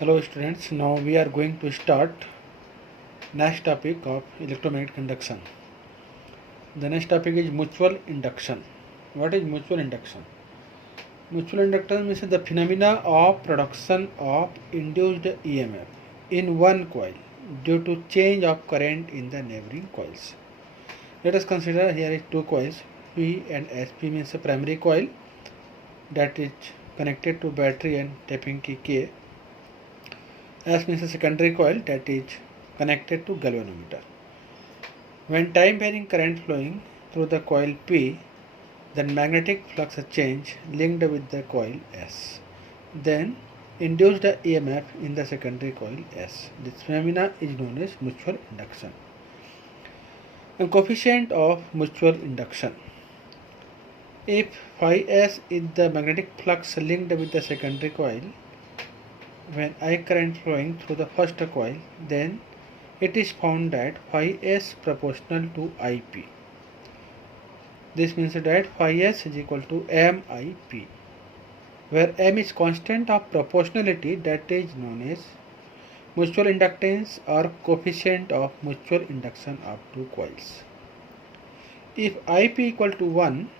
Hello students, now we are going to start next topic of electromagnetic induction. The next topic is mutual induction. What is mutual induction? Mutual induction means the phenomena of production of induced EMF in one coil due to change of current in the neighboring coils. Let us consider here is two coils P and S. P means a primary coil that is connected to battery and tapping key K. S means a secondary coil that is connected to galvanometer. When time varying current flowing through the coil P, then magnetic flux change linked with the coil S. Then induced EMF in the secondary coil S. This phenomena is known as mutual induction. And coefficient of mutual induction. If phi S is the magnetic flux linked with the secondary coil, when I current flowing through the first coil, then it is found that phi S proportional to IP. This means that phi S is equal to MIP, where M is constant of proportionality, that is known as mutual inductance or coefficient of mutual induction of two coils. If IP equal to 1,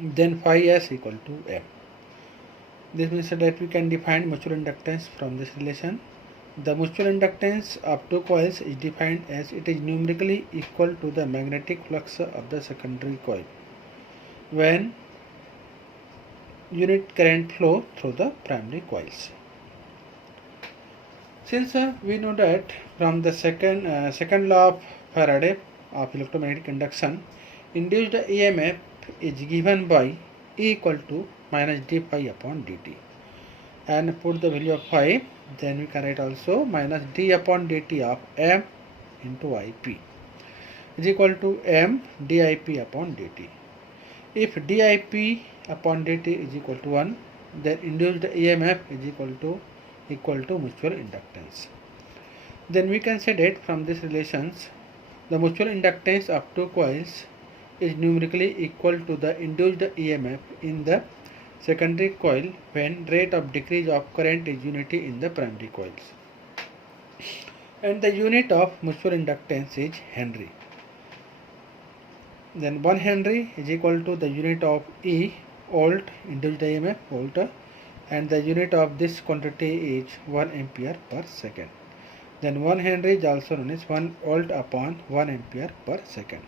then phi S equal to M. This means that we can define mutual inductance from this relation. The mutual inductance of two coils is defined as it is numerically equal to the magnetic flux of the secondary coil when unit current flow through the primary coils. Since we know that from the second law of Faraday of electromagnetic induction, induced EMF is given by E equal to minus d phi upon dt, and put the value of phi, then we can write also minus d upon dt of M into IP is equal to M dip upon dt. If dip upon dt is equal to 1, then induced EMF is equal to mutual inductance. Then we can say that from these relations, the mutual inductance of two coils is numerically equal to the induced EMF in the secondary coil when rate of decrease of current is unity in the primary coils. And the unit of mutual inductance is Henry. Then 1 Henry is equal to the unit of E, volt, induced EMF, volt, and the unit of this quantity is 1 ampere per second. Then 1 Henry is also known as 1 volt upon 1 ampere per second.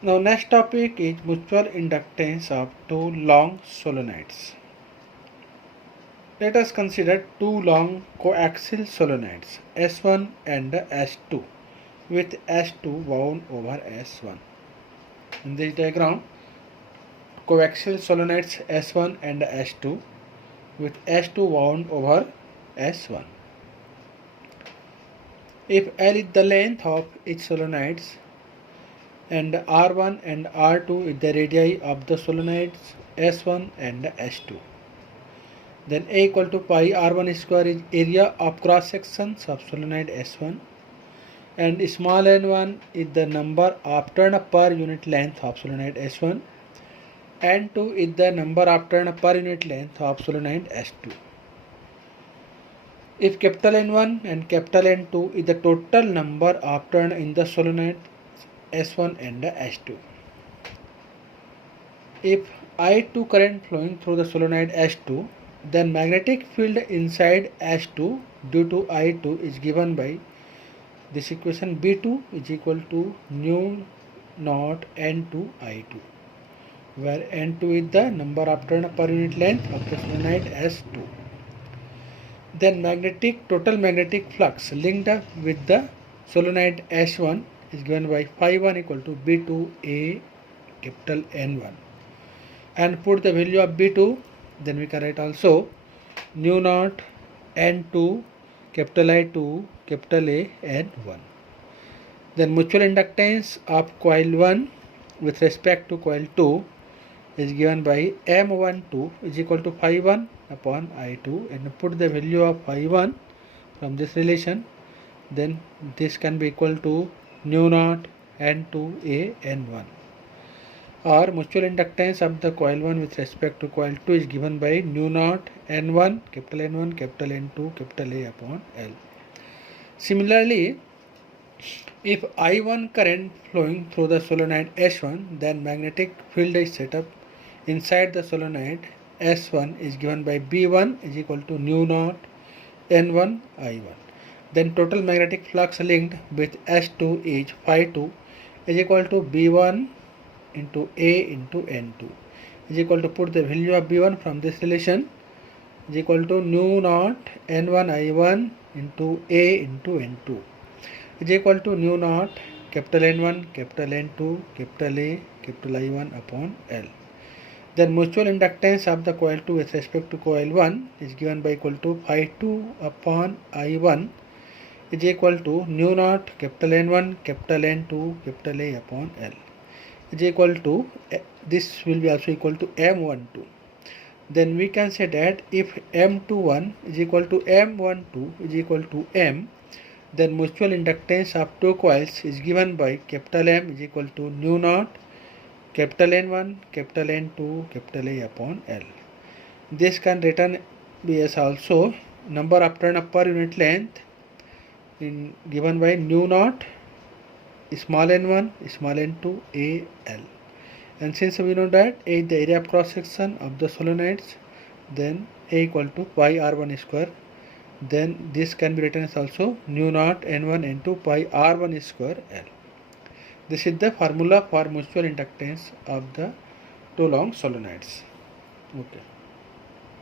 Now next topic is mutual inductance of two long solenoids. Let us consider two long coaxial solenoids S1 and S2 with S2 wound over S1. In this diagram, coaxial solenoids S1 and S2 with S2 wound over S1. If L is the length of each solenoids and R1 and R2 is the radii of the solenoids S1 and S2, then A equal to pi R1 square is area of cross sections of solenoid S1, and small n1 is the number of turn per unit length of solenoid S1, n2 is the number of turn per unit length of solenoid S2. If capital N1 and capital N2 is the total number of turn in the solenoid S1 and S2. If I2 current flowing through the solenoid S2, then magnetic field inside S2 due to I2 is given by this equation. B2 is equal to nu naught N2 I2, where N2 is the number of turn per unit length of the solenoid S2. Then total magnetic flux linked with the solenoid S1 is given by phi 1 equal to B2 A capital N1, and put the value of B2, then we can write also nu naught N2 capital I2 capital A N1. Then mutual inductance of coil 1 with respect to coil 2 is given by M12 is equal to phi 1 upon I2, and put the value of phi 1 from this relation, then this can be equal to nu naught N2 A N1. or mutual inductance of the coil 1 with respect to coil 2 is given by nu naught N1, capital N1, capital N2, capital A upon L. Similarly, if I1 current flowing through the solenoid S1, then magnetic field is set up inside the solenoid S1 is given by B1 is equal to nu naught N1 I1. Then total magnetic flux linked with S2 is phi 2 is equal to B1 into A into N2 is equal to, put the value of B1 from this relation, is equal to nu naught N1 I1 into A into N2 is equal to nu naught capital N1, capital N2, capital A, capital I1 upon L. Then mutual inductance of the coil 2 with respect to coil 1 is given by equal to phi 2 upon I1 is equal to nu naught capital N1, capital N2, capital A upon L is equal to, this will be also equal to M12. Then we can say that if M21 is equal to M12 is equal to M, then mutual inductance of two coils is given by capital M is equal to nu naught capital N1, capital N2, capital A upon L. This can written be as also number of turn per unit length in given by nu naught small n1, small n2, A, L. And since we know that A is the area of cross section of the solenoids, then A equal to pi R1 square. Then this can be written as also nu naught N1 N2 pi R1 square L. This is the formula for mutual inductance of the two long solenoids. Okay.